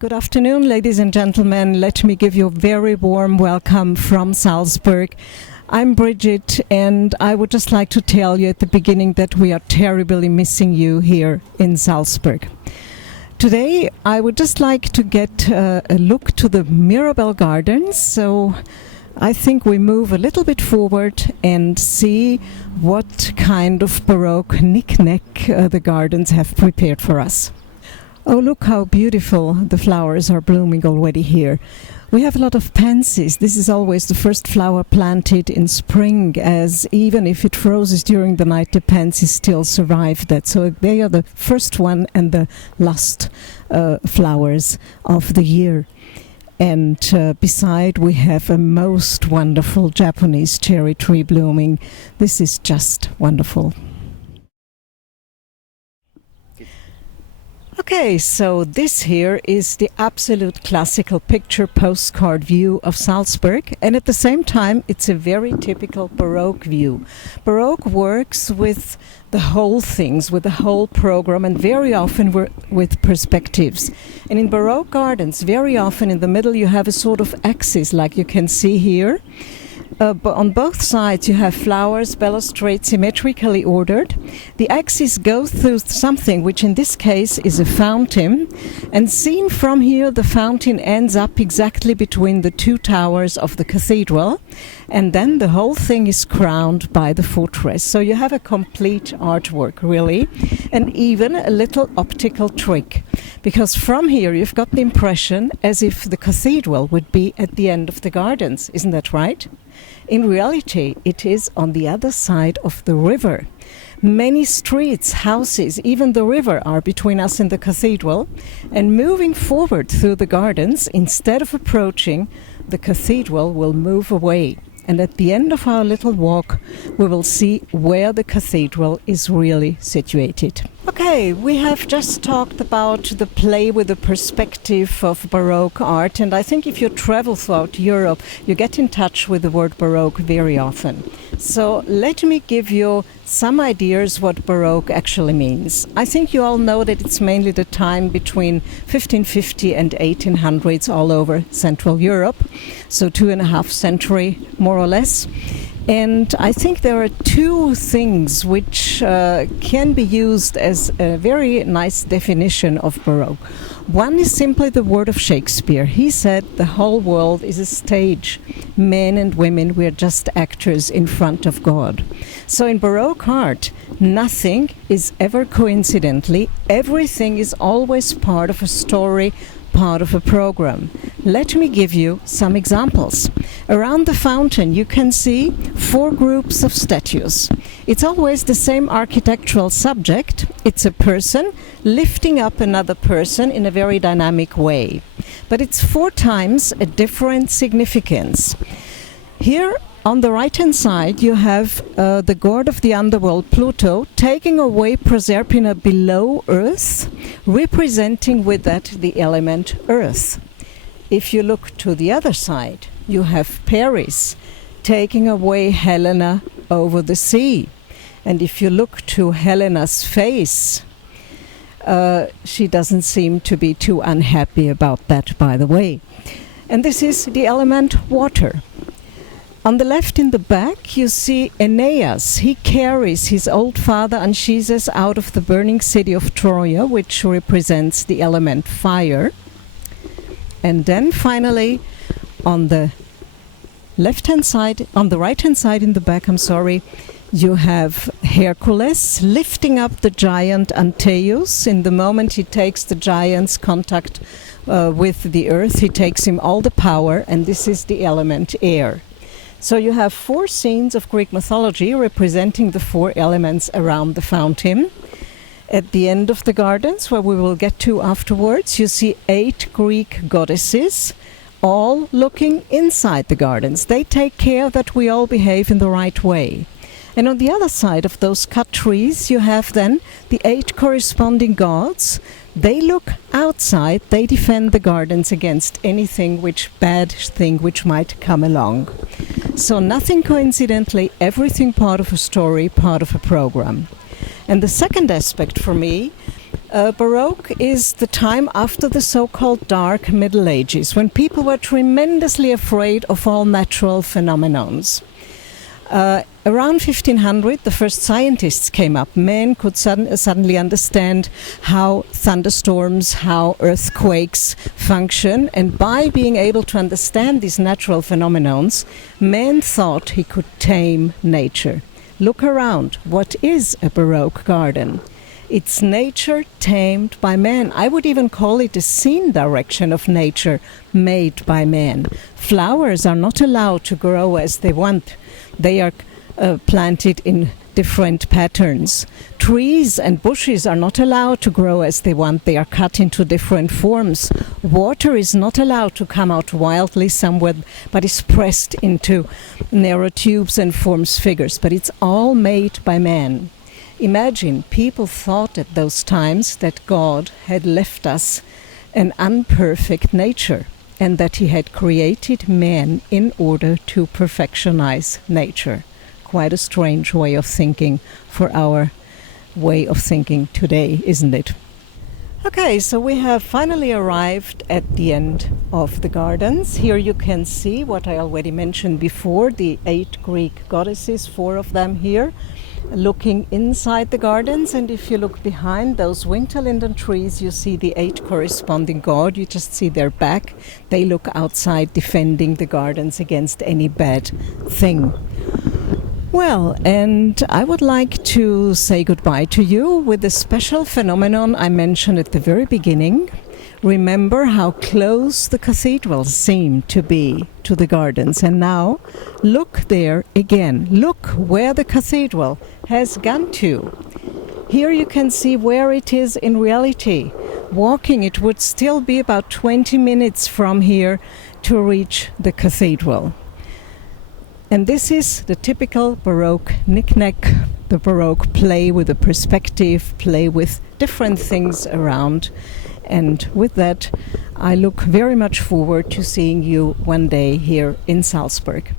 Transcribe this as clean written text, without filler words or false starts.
Good afternoon, ladies and gentlemen. Let me give you a very warm welcome from Salzburg. I'm Brigitte, and I would just like to tell you at the beginning that we are terribly missing you here in Salzburg. Today, I would just like to get a look to the Mirabellgardens, so I think we move a little bit forward and see what kind of Baroque knick-knack the gardens have prepared for us. Oh, look how beautiful the flowers are blooming already here. We have a lot of pansies. This is always the first flower planted in spring, as even if it freezes during the night, the pansies still survive that. So they are the first one and the last flowers of the year. And beside we have a most wonderful Japanese cherry tree blooming. This is just wonderful. Okay, so this here is the absolute classical picture postcard view of Salzburg, and at the same time it's a very typical Baroque view. Baroque works with the whole things, with the whole program, and very often with perspectives. And in Baroque gardens, very often in the middle you have a sort of axis, like you can see here. But on both sides you have flowers, balustrades, symmetrically ordered. The axis goes through something which in this case is a fountain, and seen from here the fountain ends up exactly between the two towers of the cathedral, and then the whole thing is crowned by the fortress. So you have a complete artwork really, and even a little optical trick, because from here you've got the impression as if the cathedral would be at the end of the gardens. Isn't that right? In reality, it is on the other side of the river. Many streets, houses, even the river are between us and the cathedral. And moving forward through the gardens, instead of approaching, the cathedral will move away. And at the end of our little walk, we will see where the cathedral is really situated. Okay, we have just talked about the play with the perspective of Baroque art, and I think if you travel throughout Europe, you get in touch with the word Baroque very often. So let me give you some ideas what Baroque actually means. I think you all know that it's mainly the time between 1550 and 1800s all over Central Europe, so 2.5 centuries more or less. And I think there are two things which can be used as a very nice definition of Baroque. One is simply the word of Shakespeare. He said the whole world is a stage. Men and women, we are just actors in front of God. So in Baroque art, nothing is ever coincidentally. Everything is always part of a story, part of a program. Let me give you some examples. Around the fountain you can see 4 groups of statues. It's always the same architectural subject. It's a person lifting up another person in a very dynamic way. But it's 4 times a different significance. Here on the right-hand side you have the god of the underworld, Pluto, taking away Proserpina below Earth, representing with that the element Earth. If you look to the other side, you have Paris taking away Helena over the sea. And if you look to Helena's face, she doesn't seem to be too unhappy about that, by the way. And this is the element water. On the left in the back you see Aeneas. He carries his old father Anchises out of the burning city of Troy, which represents the element fire. And then finally on the right-hand side in the back, you have Hercules lifting up the giant Antaeus. In the moment he takes the giant's contact with the earth, he takes him all the power, and this is the element air. So you have 4 scenes of Greek mythology representing the 4 elements around the fountain. At the end of the gardens, where we will get to afterwards, you see 8 Greek goddesses, all looking inside the gardens. They take care that we all behave in the right way. And on the other side of those cut trees, you have then the 8 corresponding gods. They look outside, they defend the gardens against anything bad thing which might come along. So nothing coincidentally, everything part of a story, part of a program. And the second aspect for me Baroque is the time after the so-called Dark Middle Ages, when people were tremendously afraid of all natural phenomenons. Around 1500, the first scientists came up. Men could suddenly understand how thunderstorms, how earthquakes function, and by being able to understand these natural phenomenons, man thought he could tame nature. Look around. What is a Baroque garden? It's nature tamed by man. I would even call it a scene direction of nature made by man. Flowers are not allowed to grow as they want. They are planted in different patterns. Trees and bushes are not allowed to grow as they want. They are cut into different forms. Water is not allowed to come out wildly somewhere, but is pressed into narrow tubes and forms figures. But it's all made by man. Imagine, people thought at those times that God had left us an unperfect nature and that he had created man in order to perfectionize nature. Quite a strange way of thinking for our way of thinking today, isn't it? Okay, so we have finally arrived at the end of the gardens. Here you can see what I already mentioned before, the 8 Greek goddesses, 4 of them here, looking inside the gardens. And if you look behind those winter linden trees, you see the 8 corresponding gods. You just see their back. They look outside defending the gardens against any bad thing. Well, and I would like to say goodbye to you with a special phenomenon I mentioned at the very beginning. Remember how close the cathedral seemed to be to the gardens. And now, look there again. Look where the cathedral has gone to. Here you can see where it is in reality. Walking, it would still be about 20 minutes from here to reach the cathedral. And this is the typical Baroque knick-knack, the Baroque play with a perspective, play with different things around. And with that, I look very much forward to seeing you one day here in Salzburg.